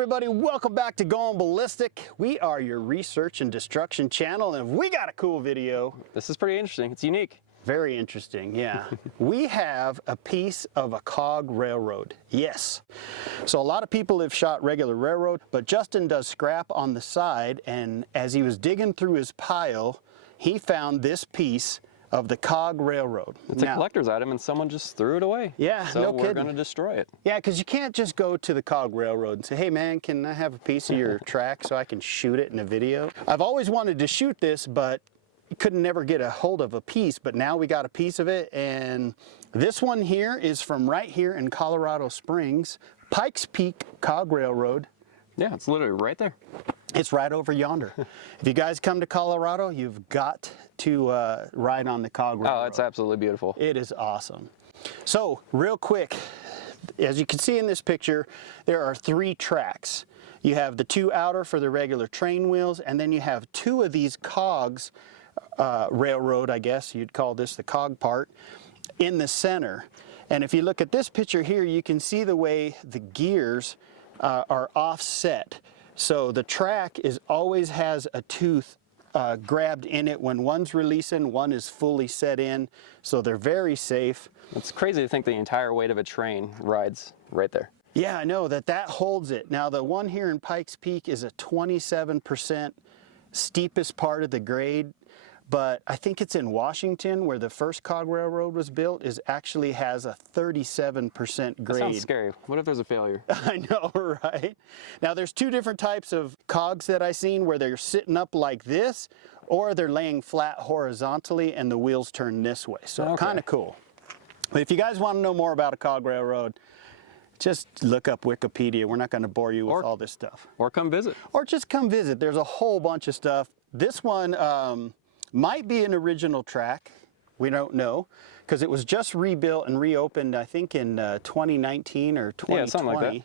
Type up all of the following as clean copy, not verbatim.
everybody, welcome back to Going Ballistic. We are your research and destruction channel, and we got a cool video. This is pretty interesting. It's unique. Very interesting, yeah. We have a piece of a COG Railroad, yes. So a lot of people have shot regular railroad, but Justin does scrap on the side, and as he was digging through his pile, he found this piece of the COG Railroad. It's a collector's item and someone just threw it away. Yeah, so no we're kidding. going to destroy it. Yeah, because you can't just go to the COG Railroad and say, hey man, can I have a piece of your track so I can shoot it in a video? I've always wanted to shoot this, but couldn't never get a hold of a piece, but now we got a piece of it, and this one here is from right here in Colorado Springs, Pikes Peak COG Railroad. Yeah, it's literally right there. It's right over yonder. If you guys come to Colorado, you've got to ride on the COG Railroad. Oh, it's absolutely beautiful. It is awesome. So, real quick, as you can see in this picture, there are 3 tracks. You have the 2 outer for the regular train wheels, and then you have 2 of these COGs, railroad, I guess you'd call this the COG part, in the center. And if you look at this picture here, you can see the way the gears are offset. So the track always has a tooth grabbed in it. When one's releasing, one is fully set in, so they're very safe. It's crazy to think the entire weight of a train rides right there. Yeah, I know that holds it. Now the one here in Pikes Peak is a 27% steepest part of the grade, but I think it's in Washington where the first COG Railroad was built actually has a 37% grade. That sounds scary. What if there's a failure? I know, right? Now there's 2 different types of COGs that I've seen, where they're sitting up like this, or they're laying flat horizontally and the wheels turn this way. So okay. Kind of cool. But if you guys want to know more about a COG Railroad, just look up Wikipedia. We're not going to bore you with all this stuff. Or come visit. Or just come visit. There's a whole bunch of stuff. This one might be an original track. We don't know, because it was just rebuilt and reopened, I think, in 2019 or 2020. Yeah, something like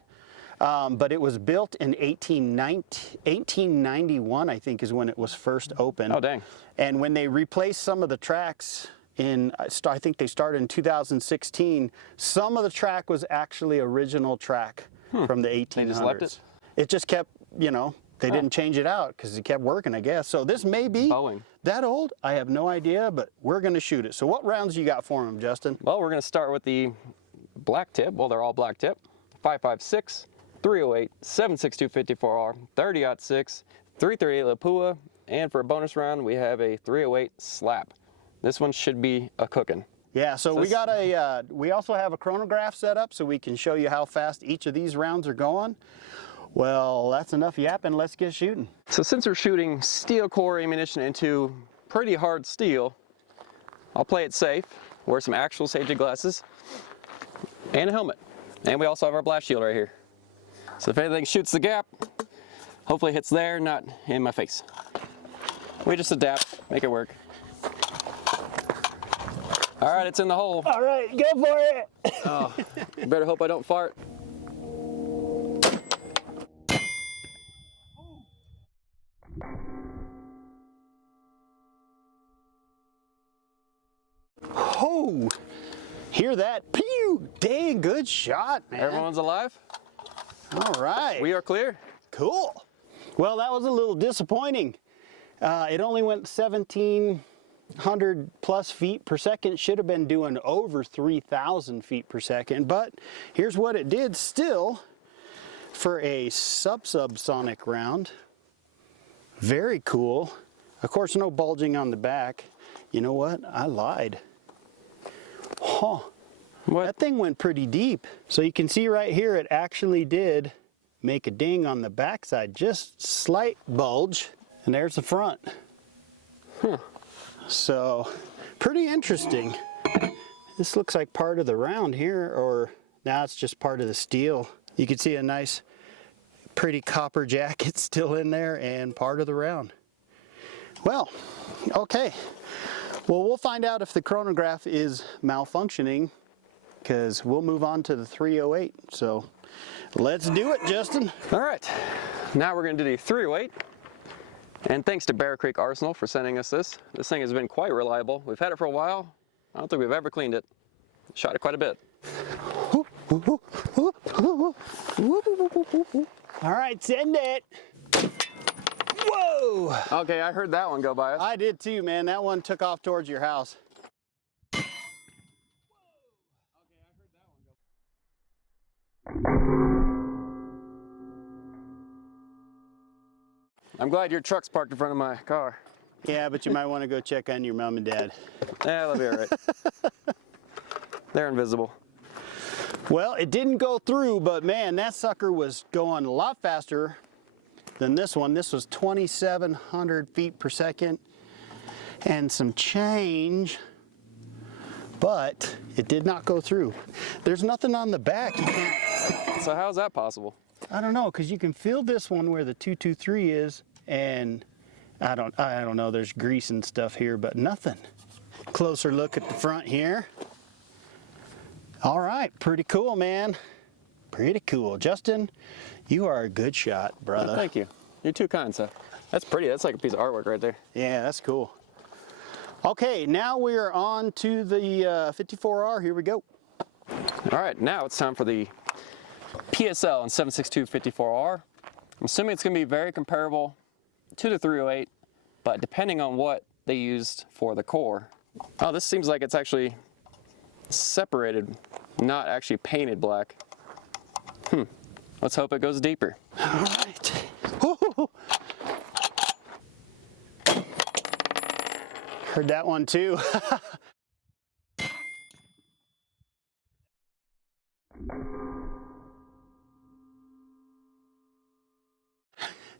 that. But it was built in 1891, I think, is when it was first opened. Oh, dang. And when they replaced some of the tracks I think they started in 2016, some of the track was actually original track from the 1800s. They just left it? It just kept, they didn't change it out because it kept working, I guess. So this may be Boeing. That old. I have no idea, but we're going to shoot it. So what rounds you got for them, Justin? Well, we're going to start with the black tip. Well, they're all black tip. 5.56, 308, 7.62 54R, 30-06, 338 Lapua, and for a bonus round, we have a 308 slap. This one should be a cooking. Yeah, so we got we also have a chronograph set up so we can show you how fast each of these rounds are going. Well, that's enough yapping. Let's get shooting. So since we're shooting steel core ammunition into pretty hard steel, I'll play it safe, wear some actual safety glasses, and a helmet. And we also have our blast shield right here. So if anything shoots the gap, hopefully it hits there, not in my face. We just adapt, make it work. All right, it's in the hole. All right, go for it. Oh, better hope I don't fart. Oh, hear that? Pew! Dang, good shot, man. Everyone's alive? All right. We are clear. Cool. Well, that was a little disappointing. It only went 1,700 plus feet per second. Should have been doing over 3,000 feet per second, but here's what it did still for a subsonic round. Very cool. Of course, no bulging on the back. You know what? I lied. Huh. What? That thing went pretty deep. So you can see right here, it actually did make a ding on the backside, just slight bulge, and there's the front. Huh. So, pretty interesting. This looks like part of the round here, or now it's just part of the steel. You can see a nice, pretty copper jacket still in there and part of the round. Well, okay. Well, we'll find out if the chronograph is malfunctioning, because we'll move on to the 308. So, let's do it, Justin. All right, now we're going to do the 308. And thanks to Bear Creek Arsenal for sending us this. This thing has been quite reliable. We've had it for a while. I don't think we've ever cleaned it. Shot it quite a bit. All right, send it. Whoa! Okay, I heard that one go by us. I did too, man. That one took off towards your house. I'm glad your truck's parked in front of my car. Yeah, but you might want to go check on your mom and dad. Yeah, that'll be all right. They're invisible. Well, it didn't go through, but man, that sucker was going a lot faster than this one. This was 2,700 feet per second and some change, but it did not go through. There's nothing on the back. You can't, So how's that possible? I don't know, because you can feel this one where the 223 is, and I don't know, there's grease and stuff here, but nothing. Closer look at the front here. All right, pretty cool, man. Pretty cool. Justin, you are a good shot, brother. Thank you. You're too kind, sir. That's pretty. That's like a piece of artwork right there. Yeah, that's cool. Okay, now we are on to the 54R. Here we go. All right, now it's time for the PSL on 7.62 54R. I'm assuming it's going to be very comparable to the 308, but depending on what they used for the core. Oh, this seems like it's actually separated, not actually painted black. Let's hope it goes deeper. All right. Woo-hoo-hoo. Heard that one too.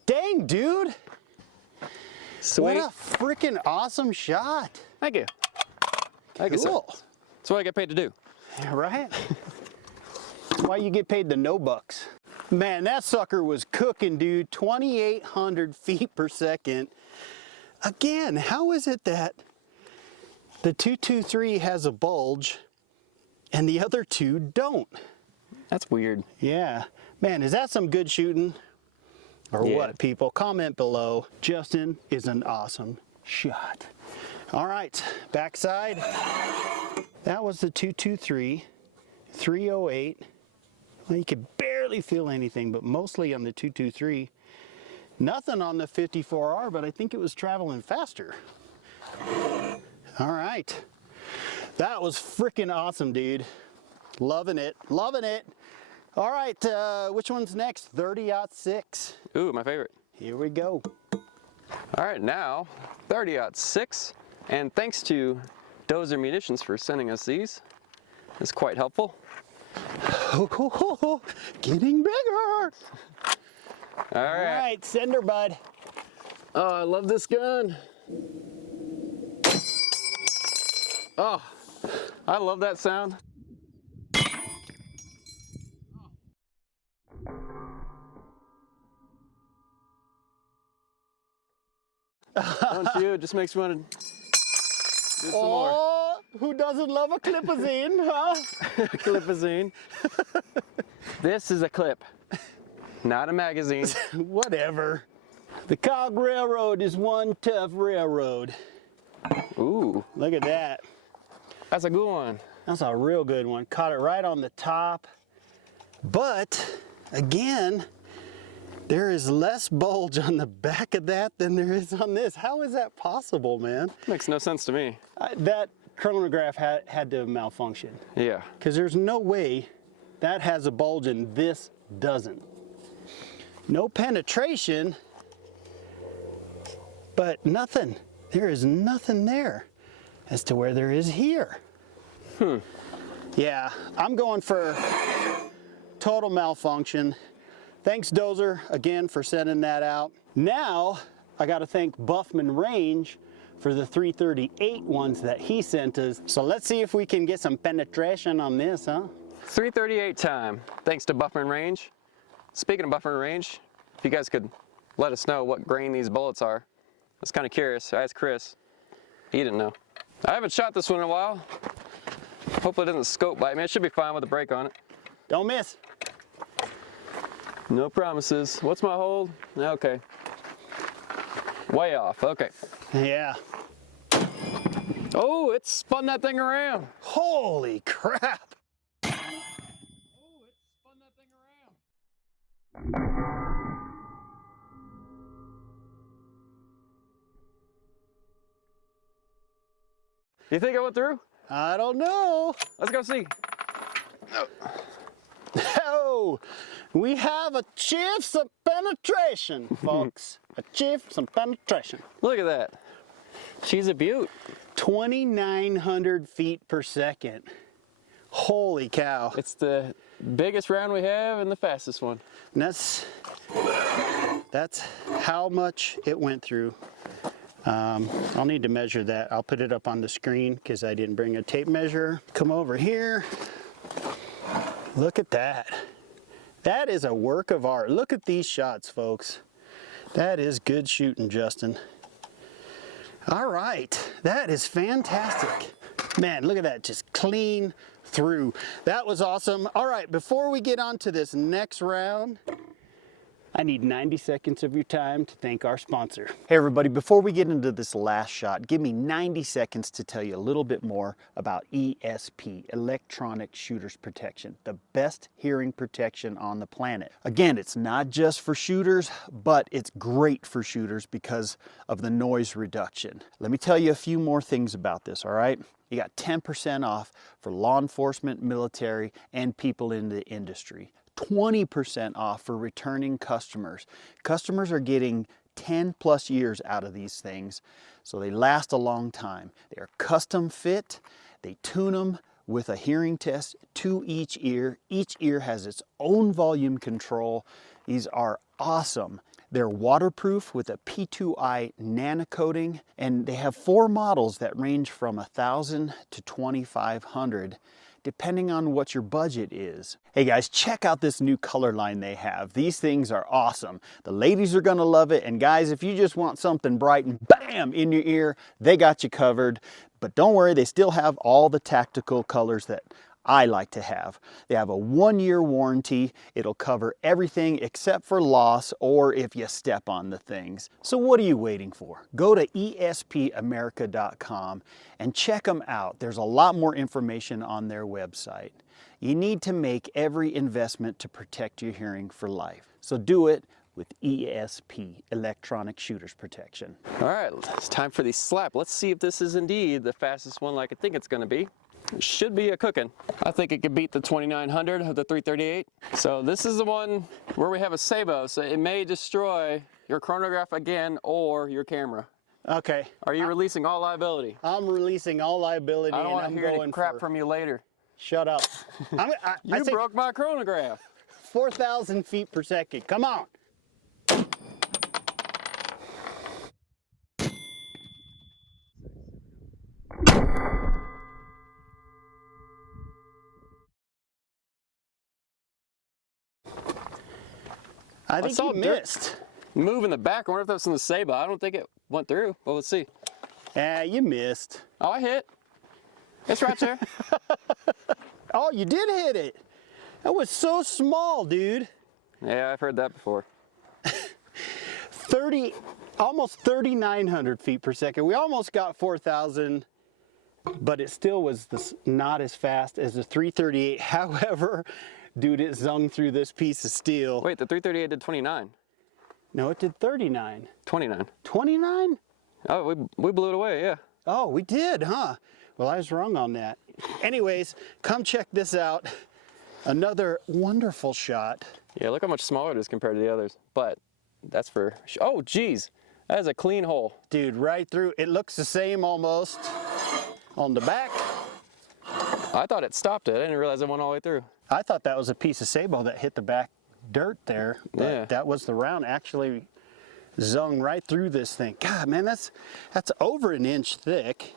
Dang, dude. Sweet. What a freaking awesome shot. Thank you. Thank you, sir. Cool. That's what I get paid to do. Yeah, right? Why you get paid the no bucks. Man, that sucker was cooking, dude. 2,800 feet per second. Again, how is it that the 223 has a bulge and the other two don't? That's weird. Yeah. Man, is that some good shooting? Or Yeah. what, people? Comment below. Justin is an awesome shot. All right, backside. That was the 223, 308. Well, you could barely feel anything, but mostly on the 223. Nothing on the 54R, but I think it was traveling faster. All right. That was freaking awesome, dude. Loving it, loving it. All right, which one's next? 30-06. Ooh, my favorite. Here we go. All right, now 30-06, and thanks to Dozer Munitions for sending us these. It's quite helpful. Getting bigger. All right. All right, sender bud. Oh, I love this gun. Oh, I love that sound. Don't you? It just makes me want to do some more. Oh, who doesn't love a clipazine, huh? Clipazine. This is a clip, not a magazine. Whatever. The COG Railroad is one tough railroad. Ooh, Look at that. that's a good one. That's a real good one. Caught it right on the top. But, again, there is less bulge on the back of that than there is on this. How is that possible, man? Makes no sense to me. That chronograph had to malfunction. Yeah. Because there's no way that has a bulge and this doesn't. No penetration, but nothing. There is nothing there as to where there is here. Yeah, I'm going for total malfunction. Thanks, Dozer, again for sending that out. Now, I got to thank Buffman Range for the 338 ones that he sent us. So let's see if we can get some penetration on this, huh? 338 time, thanks to Buffman Range. Speaking of Buffman Range, if you guys could let us know what grain these bullets are. I was kind of curious. I asked Chris. He didn't know. I haven't shot this one in a while. Hopefully it doesn't scope bite me. It should be fine with a brake on it. Don't miss. No promises. What's my hold? Okay. Way off. Okay. Yeah. Oh, it spun that thing around. Holy crap. Oh, it spun that thing around. You think it went through? I don't know. Let's go see. Oh, we have achieved some penetration, folks. Achieved some penetration. Look at that. She's a beaut. 2,900 feet per second. Holy cow. It's the biggest round we have and the fastest one. And that's how much it went through. I'll need to measure that. I'll put it up on the screen because I didn't bring a tape measure. Come over here. Look at that. That is a work of art. Look at these shots, folks. That is good shooting, Justin. All right, that is fantastic. Man, look at that, just clean through. That was awesome. All right, before we get on to this next round, I need 90 seconds of your time to thank our sponsor. Hey everybody, before we get into this last shot, give me 90 seconds to tell you a little bit more about ESP, Electronic Shooters Protection, the best hearing protection on the planet. Again, it's not just for shooters, but it's great for shooters because of the noise reduction. Let me tell you a few more things about this, all right? You got 10% off for law enforcement, military, and people in the industry. 20% off for returning customers. Customers are getting 10 plus years out of these things, so they last a long time. They are custom fit. They tune them with a hearing test to each ear. Each ear has its own volume control. These are awesome. They're waterproof with a P2I nano coating, and they have 4 models that range from $1,000 to $2,500. Depending on what your budget is. Hey guys, check out this new color line they have. These things are awesome. The ladies are gonna love it, and guys, if you just want something bright and bam in your ear, they got you covered. But don't worry, they still have all the tactical colors that I like to have. They have a 1-year warranty. It'll cover everything except for loss or if you step on the things. So what are you waiting for? Go to espamerica.com and check them out. There's a lot more information on their website. You need to make every investment to protect your hearing for life. So do it with ESP, Electronic Shooters Protection. All right, it's time for the slap. Let's see if this is indeed the fastest one like I think it's gonna be. It should be a cooking. I think it could beat the 2900 of the 338. So this is the one where we have a sabot, so it may destroy your chronograph again or your camera. Okay. Are you releasing all liability? I'm releasing all liability. I don't want and to I'm hear going any crap for, from you later. Shut up. I You say broke my chronograph. 4,000 feet per second. Come on. I think saw you dirt missed. Move in the back. I wonder if that's in the sabot. I don't think it went through. Well, let's see. Yeah, you missed. Oh, I hit. It's right there. Oh, you did hit it. That was so small, dude. Yeah, I've heard that before. 30, almost 3,900 feet per second. We almost got 4,000, but it still was not as fast as the 338. However, dude, it zung through this piece of steel. Wait, the 338 did 29. No, it did 39. 29. 29? Oh, we blew it away, yeah. Oh, we did, huh? Well, I was wrong on that. Anyways, come check this out. Another wonderful shot. Yeah, look how much smaller it is compared to the others. But that's for, oh, geez. That is a clean hole. Dude, right through. It looks the same almost on the back. I thought it stopped it. I didn't realize it went all the way through. I thought that was a piece of sabot that hit the back dirt there, but Yeah. that was the round actually zung right through this thing. God, man, that's over an inch thick.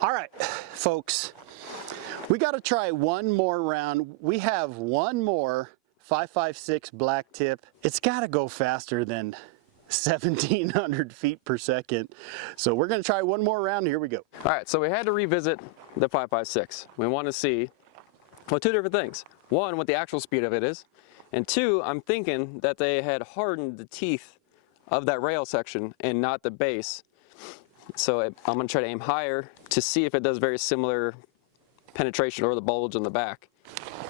All right, folks, we got to try one more round. We have one more 5.56 black tip. It's got to go faster than 1,700 feet per second. So we're going to try one more round. Here we go. All right, so we had to revisit the 5.56. We want to see, well, 2 different things. 1, what the actual speed of it is. And 2, I'm thinking that they had hardened the teeth of that rail section and not the base. So I'm going to try to aim higher to see if it does very similar penetration or the bulge in the back.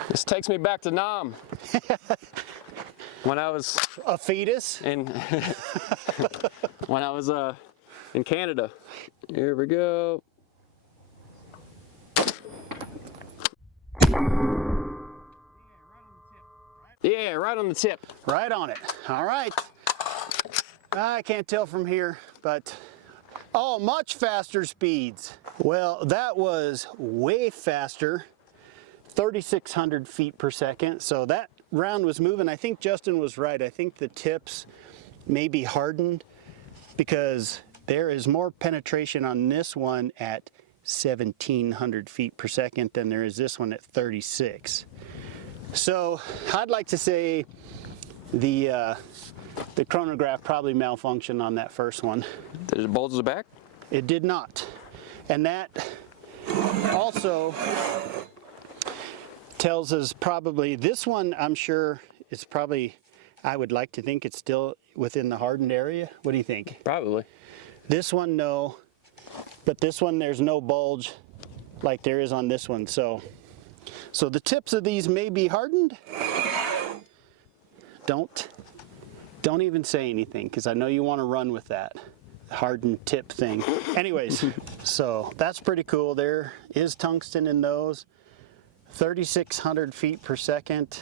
This takes me back to Nam. When I was A fetus? in when I was in Canada. Here we go. Yeah, right on the tip. Right on it. All right. I can't tell from here, but oh, much faster speeds. Well, that was way faster, 3,600 feet per second. So that round was moving. I think Justin was right. I think the tips may be hardened because there is more penetration on this one at 1,700 feet per second than there is this one at 36. So I'd like to say the chronograph probably malfunctioned on that first one. Did it bulge the back? It did not. And that also tells us probably, this one I'm sure is probably, I would like to think it's still within the hardened area. What do you think? Probably. This one, no. But this one, there's no bulge like there is on this one. So the tips of these may be hardened. Don't even say anything, because I know you want to run with that hardened tip thing. Anyways, so that's pretty cool. There is tungsten in those. 3,600 feet per second.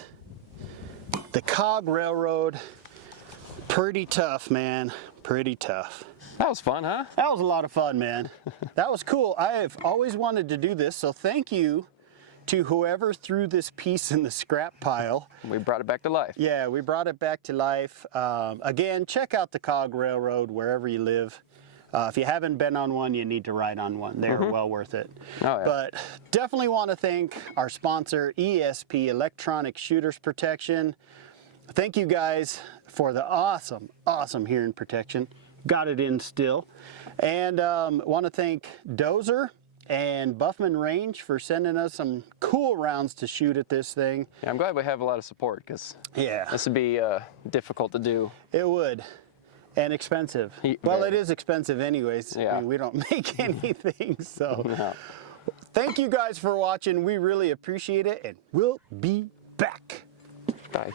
The COG Railroad, pretty tough, man. Pretty tough. That was fun, huh? That was a lot of fun, man. That was cool. I have always wanted to do this, so thank you to whoever threw this piece in the scrap pile. We brought it back to life. Yeah, we brought it back to life. Again, check out the COG Railroad wherever you live. If you haven't been on one, you need to ride on one. They're well worth it. Oh, yeah. But definitely want to thank our sponsor, ESP, Electronic Shooters Protection. Thank you guys for the awesome hearing protection. Got it in still. And want to thank Dozer and Buffman Range for sending us some cool rounds to shoot at this thing. Yeah, I'm glad we have a lot of support, because this would be difficult to do. It would. And expensive. Well, it is expensive anyways. Yeah. I mean, we don't make anything, so. No. Thank you guys for watching. We really appreciate it, and we'll be back. Bye.